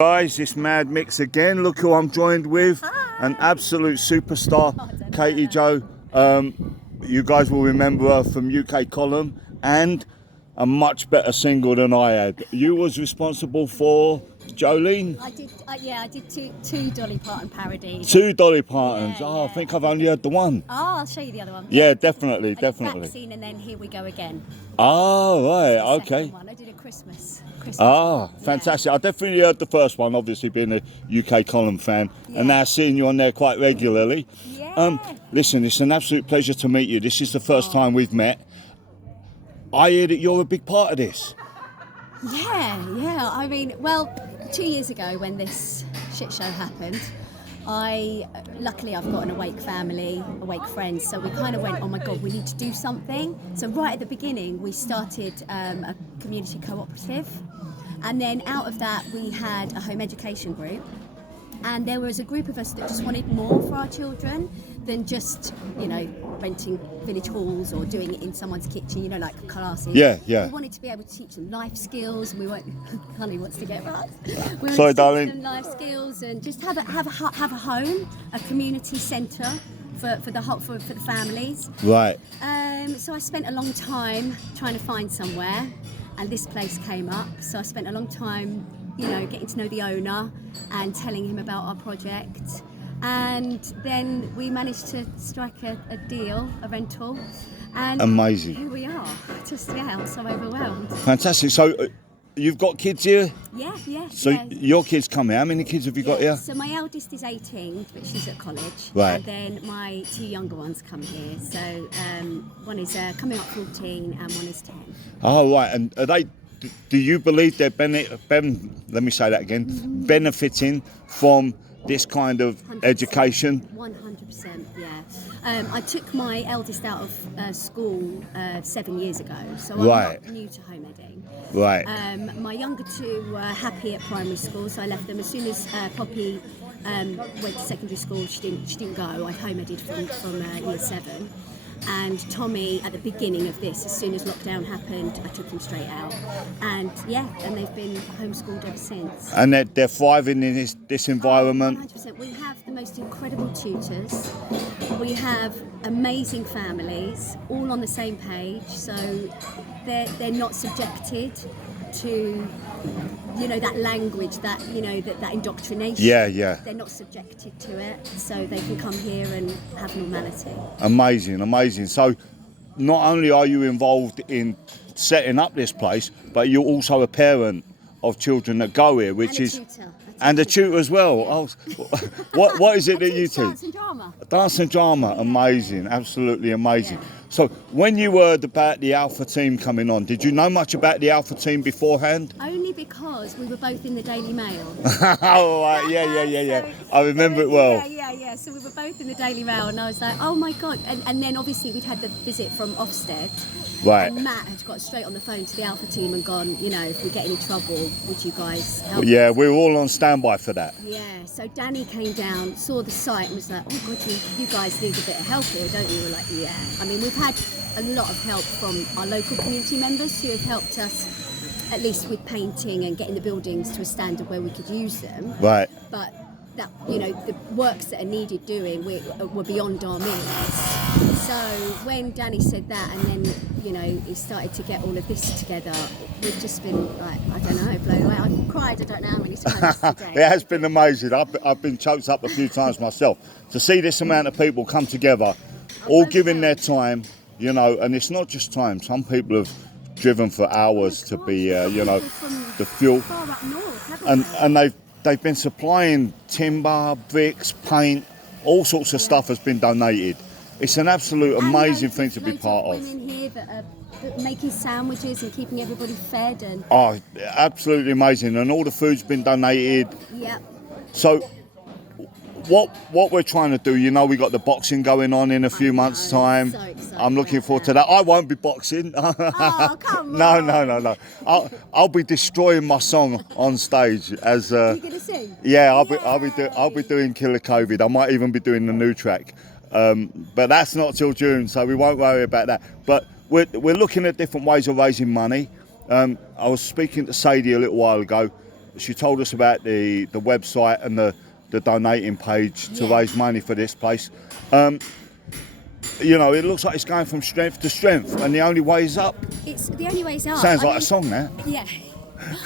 Guys, it's Mad Mix again. Look who I'm joined with. Hi. An absolute superstar, Katie Jo. You guys will remember her from UK Column and a much better single than I had. You was responsible for Jolene? I did two Dolly Parton parodies. Two Dolly Partons. Yeah, I yeah. think I've only heard the one. Oh, I'll show you the other one. Yeah, definitely. Vaccine and then Here We Go Again. Oh, right, The okay. second one. I did a Christmas Ah, one. fantastic. Yeah. I definitely heard the first one, obviously being a UK Column fan, Yeah. and now seeing you on there quite regularly. Yeah. Listen, it's an absolute pleasure to meet you. This is the first time we've met. I hear that you're a big part of this. Yeah. I mean, well, 2 years ago when this shit show happened, luckily I've got an awake family, awake friends, so we kind of went, oh my God, we need to do something. So right at the beginning, we started a community cooperative, and then out of that we had a home education group. And there was a group of us that just wanted more for our children than just, renting village halls or doing it in someone's kitchen, like classes. Yeah. We wanted to be able to teach them life skills. We weren't, Honey wants to get us. We Sorry, wanted to darling. teach them life skills and just have a home, a community centre for the families. Right. So I spent a long time trying to find somewhere, and this place came up. So I spent a long time getting to know the owner and telling him about our project. And then we managed to strike a deal, a rental. And Amazing. Here we are. I'm so overwhelmed. Fantastic. So you've got kids here? Yeah. So your kids come here. How many kids have you got here? So my eldest is 18, but she's at college. Right. And then my two younger ones come here. So one is coming up 14 and one is 10. Oh, right. And are they... Do you believe they're benefiting from this kind of 100%, education? 100%, yeah. I took my eldest out of school 7 years ago, so I'm Right. not new to home eding. Right. My younger two were happy at primary school, so I left them as soon as Poppy went to secondary school. She didn't go. I home eded from year 7. And Tommy, at the beginning of this, as soon as lockdown happened, I took him straight out. And they've been homeschooled ever since. And they're thriving in this environment? 100%. We have the most incredible tutors. We have amazing families, all on the same page. So they're not subjected to that language, that indoctrination. Yeah. They're not subjected to it, so they can come here and have normality. Amazing. So not only are you involved in setting up this place, but you're also a parent of children that go here, which is... And a tutor as well. Yeah. Oh, what is it that you teach? Dance and drama. Dance and drama. Amazing. Absolutely amazing. Yeah. So when you heard about the Alpha team coming on, did you know much about the Alpha team beforehand? Only because we were both in the Daily Mail. Oh, right. Yeah. I remember it well. Yeah. So we were both in the Daily Mail, and I was like, oh my God. And then obviously we'd had the visit from Ofsted. Right. And Matt had got straight on the phone to the Alpha team and gone, if we get any trouble, would you guys help Yeah, us? we were all on standby for that. Yeah, so Danny came down, saw the site and was like, oh God, you guys need a bit of help here, don't you? We're like, yeah. I mean, we've had a lot of help from our local community members who have helped us, at least with painting and getting the buildings to a standard where we could use them. Right. But that, the works that are needed doing were beyond our means. So when Danny said that, and then he started to get all of this together, we've just been like, I don't know, blown away. I've cried I don't know how many times today. It has been amazing. I've been choked up a few times myself to see this amount of people come together, all giving their time, and it's not just time. Some people have driven for hours to be, the fuel, Far up north, haven't they? and they've been supplying timber, bricks, paint, all sorts of stuff has been donated. It's an absolute amazing thing to be part of. Women here that are making sandwiches and keeping everybody fed and. Oh, absolutely amazing, and all the food's been donated. Yeah. So, what we're trying to do, we got the boxing going on in a few months' time. So excited I'm looking about forward to that. I won't be boxing. Oh, come on. No. I'll be destroying my song on stage as. You're gonna sing? Yeah, I'll be doing Killer COVID. I might even be doing the new track. But that's not till June, so we won't worry about that. But we're looking at different ways of raising money. I was speaking to Sadie a little while ago. she told us about the website and the donating page to raise money for this place. You know, it looks like it's going from strength to strength, and the only way is up. It's the only way is up. Sounds like a song, that. Yeah.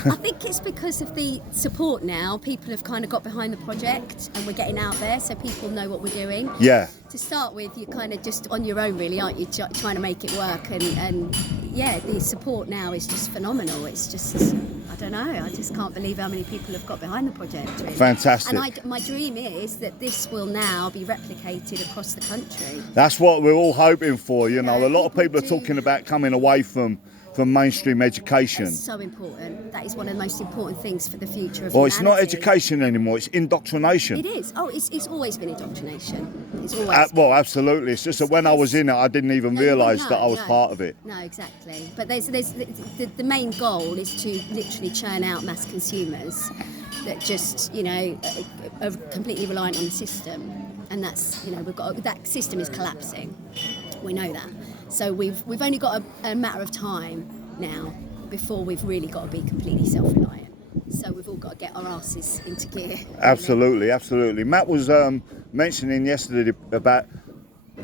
I think it's because of the support now. People have kind of got behind the project and we're getting out there so people know what we're doing. Yeah. To start with, you're kind of just on your own really, aren't you, trying to make it work, and yeah, the support now is just phenomenal. It's just, I don't know, I just can't believe how many people have got behind the project. Really. Fantastic. And my dream is that this will now be replicated across the country. That's what we're all hoping for, you know. Yeah, A lot of people are talking about coming away from mainstream education. That's so important. That is one of the most important things for the future of Well, it's not humanity. education anymore, it's indoctrination. It is. Oh, it's always been indoctrination. It's always Well, absolutely. It's just that when I was in it, I didn't even realise that I was no. part of it. No, exactly. But there's the main goal is to literally churn out mass consumers that just, you know, are completely reliant on the system. And that's, you know, that system is collapsing. We know that. So we've only got a matter of time now before we've really got to be completely self-reliant. So we've all got to get our asses into gear. Absolutely, absolutely. Matt was mentioning yesterday about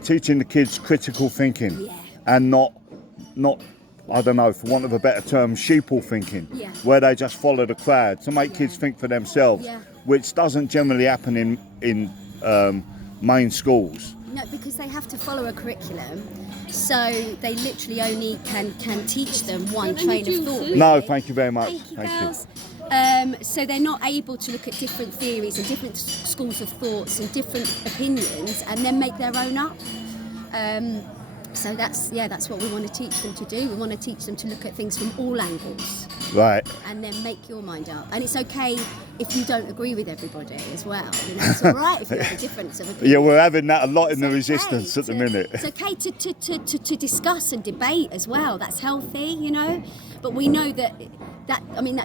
teaching the kids critical thinking and not, I don't know, for want of a better term, sheeple thinking, where they just follow the crowd, to make kids think for themselves, which doesn't generally happen in main schools. No, because they have to follow a curriculum, so they literally only can teach them one train of thought. Really. No, thank you very much. Thank you, girls. So they're not able to look at different theories and different schools of thoughts and different opinions and then make their own up. So that's what we want to teach them to do. We want to teach them to look at things from all angles. Right. And then make your mind up. And it's okay if you don't agree with everybody as well. You know, it's all right if you have a difference of opinion. Yeah, we're having that a lot in the resistance at the minute. It's okay to discuss and debate as well. That's healthy, you know. But we know that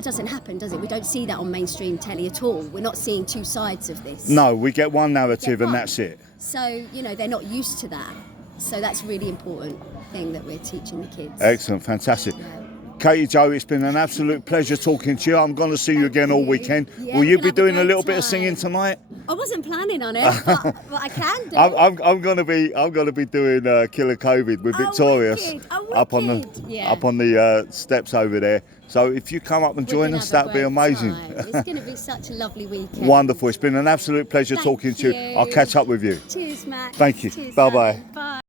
doesn't happen, does it? We don't see that on mainstream telly at all. We're not seeing two sides of this. No, we get one narrative and that's it. So, you know, they're not used to that. So that's a really important thing that we're teaching the kids. Excellent, fantastic. Yeah. Katie Jo, it's been an absolute pleasure talking to you. I'm going to see you again all weekend. Yeah, will you be doing a little bit of singing tonight? I wasn't planning on it, but I can do. I'm going to be doing Killer COVID with Victorious up on the steps over there. So if you come up and join us, that'd be amazing. It's going to be such a lovely weekend. Wonderful. It's been an absolute pleasure talking to you. I'll catch up with you. Cheers, Matt. Thank you. Cheers, Bye-bye. Bye.